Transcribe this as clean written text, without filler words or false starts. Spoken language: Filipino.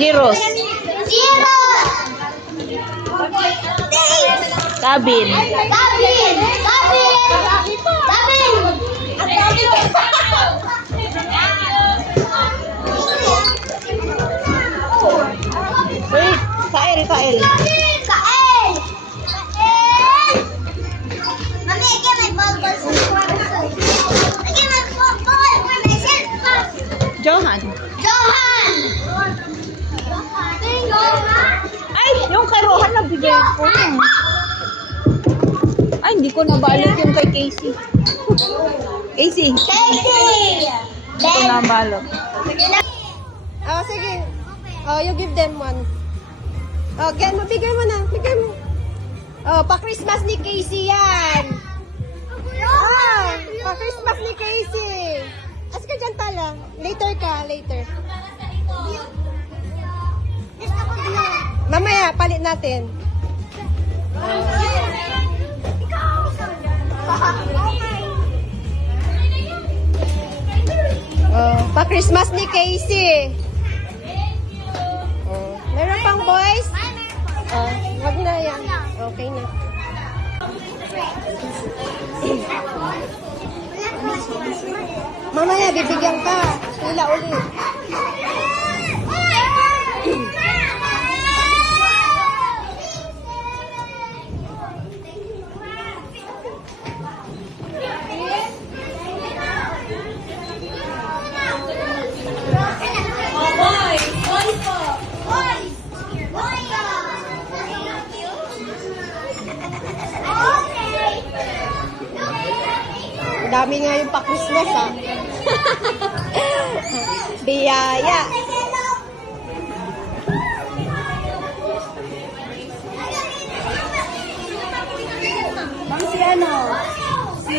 Gyros. Cabin. Wait, kael. Mami, again, my ball goes to again, my ball for myself. Johan. Johan! Ay, yung karuhan na bigay ko. Ay, hindi ko nabalot yung kay Casey. Casey. Casey! Hindi ko nabalot. Oh, sige. Oh, you give them one. Oh, bigay mo na. Bigay mo. Oh, pa-Christmas ni Casey yan. Ah, pa-Christmas ni Casey. As ka dyan pala. Later ka, later. Mamaya, palit natin. Oh, pa-Christmas ni Casey. Oh, meron pang boys? Oh, wag na yan. Okay na. Mamaya, bibigyan ka. Hila ulit. Dami nga yung pa-Christmas, ha? Biyaya. Bang si ano? Si